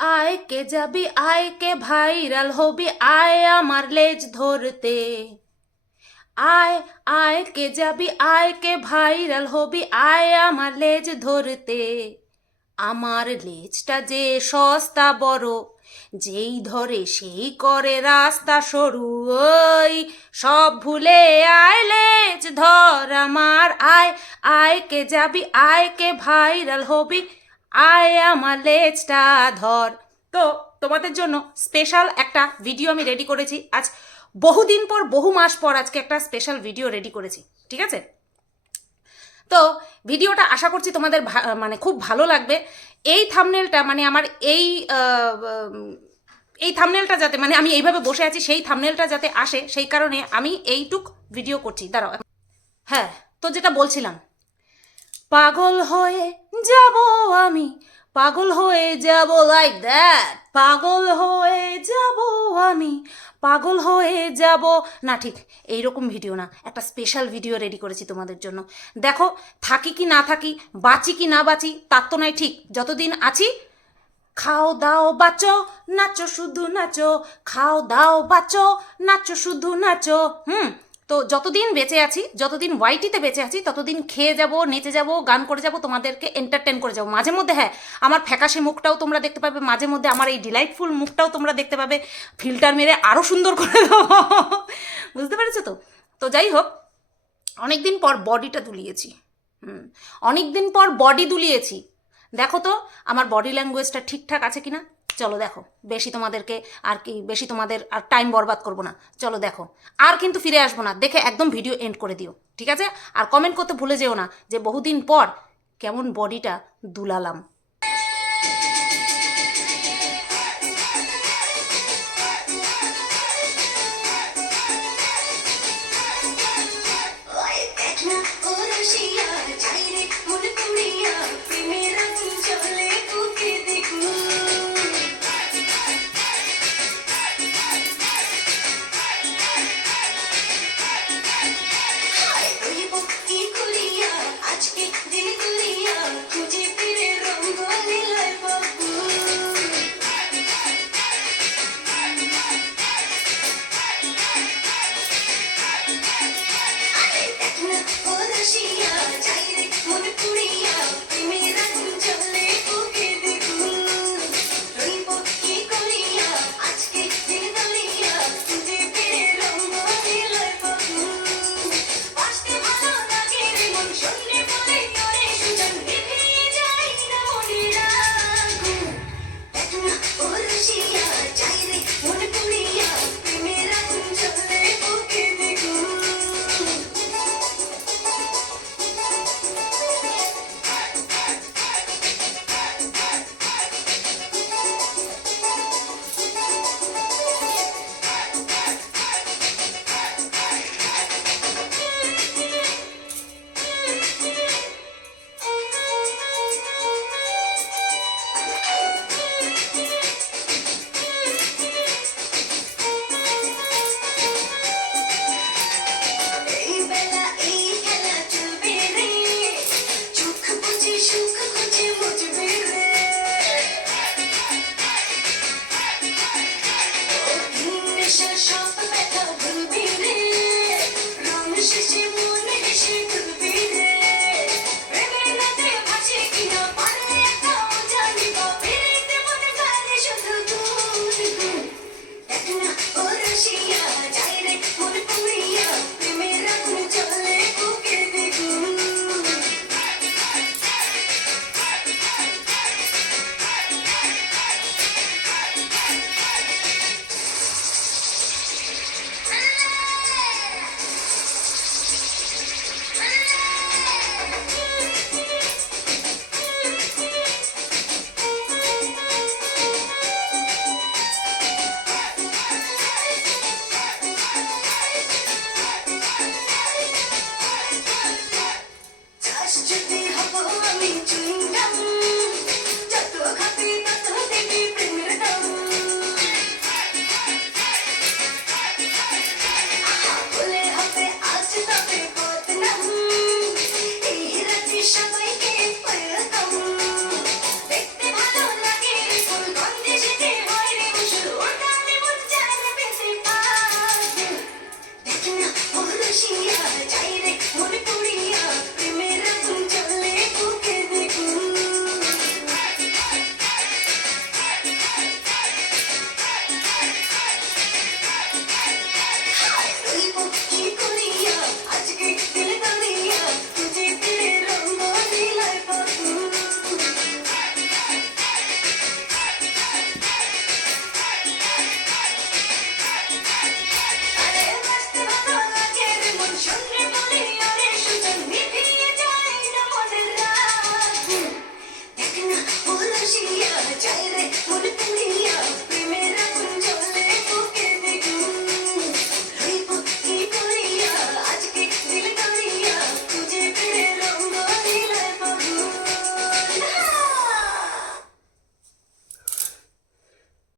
আয় কে যাবি আয় কে ভাইরাল হবি আয় আমার লেজ ধরতে। আয় আয় কে যাবি আয় কে ভাইরাল হবি আয় আমার লেজ ধরতে। আমার লেজটা যে সস্তা বড়, যেই ধরে সেই করে রাস্তা সরু। ওই সব ভুলে আয় লেজ ধর আমার। আয় আয় কে যাবি আয় কে ভাইরাল হবি আয় আমার লেজটা ধর। তো তোমাদের জন্য স্পেশাল একটা ভিডিও আমি রেডি করেছি আজ। বহুদিন পর, বহু মাস পর আজকে একটা স্পেশাল ভিডিও রেডি করেছি, ঠিক আছে? তো ভিডিওটা আশা করছি তোমাদের মানে খুব ভালো লাগবে। এই থাম্বনেলটা মানে আমার এই থাম্বনেলটা যাতে মানে আমি এইভাবে বসে আছি সেই থাম্বনেলটা যাতে আসে, সেই কারণে আমি এইটুক ভিডিও করছি। দাঁড়াও। হ্যাঁ, তো যেটা বলছিলাম, পাগল হয়ে যাব আমি, পাগল হয়ে যাব লাইক দ্যাট, পাগল হয়ে যাব আমি, পাগল হয়ে যাব। না, ঠিক এইরকম ভিডিও না, একটা স্পেশাল ভিডিও রেডি করেছি তোমাদের জন্য। দেখো, থাকি কি না থাকি, বাঁচি কি না বাঁচি তার তো নাই ঠিক। যতদিন আছি খাও দাও বাঁচো, নাচো শুধু নাচো, খাও দাও বাঁচো, নাচো শুধু নাচো। তো যতদিন বেঁচে আছি, যতদিন ওয়াইটিতে বেঁচে আছি, ততদিন খেয়ে যাব, নেচে যাব, গান করে যাব, তোমাদেরকে এন্টারটেন করে যাব। মাঝে মধ্যে হ্যাঁ, আমার ফ্যাকাশে মুখটাও তোমরা দেখতে পাবে, মাঝে মধ্যে আমার এই ডিলাইটফুল মুখটাও তোমরা দেখতে পাবে। ফিল্টার মেরে আরও সুন্দর করে দেবো। বুঝতে পেরেছো তো? তো যাই হোক, অনেকদিন পর বডিটা দুলিয়েছি। অনেক দিন পর বডি দুলিয়েছি। দেখো তো আমার বডি ল্যাঙ্গুয়েজটা ঠিকঠাক আছে কিনা। চলো দেখো, বেশি তোমাদেরকে আর কি, বেশি তোমাদের আর টাইম বরবাদ করবো না। চলো দেখো, আর কিন্তু ফিরে আসবো না, দেখে একদম ভিডিও এন্ড করে দিও, ঠিক আছে? আর কমেন্ট করতে ভুলে যেও না যে বহুদিন পর কেমন বডিটা দুলালাম। চাই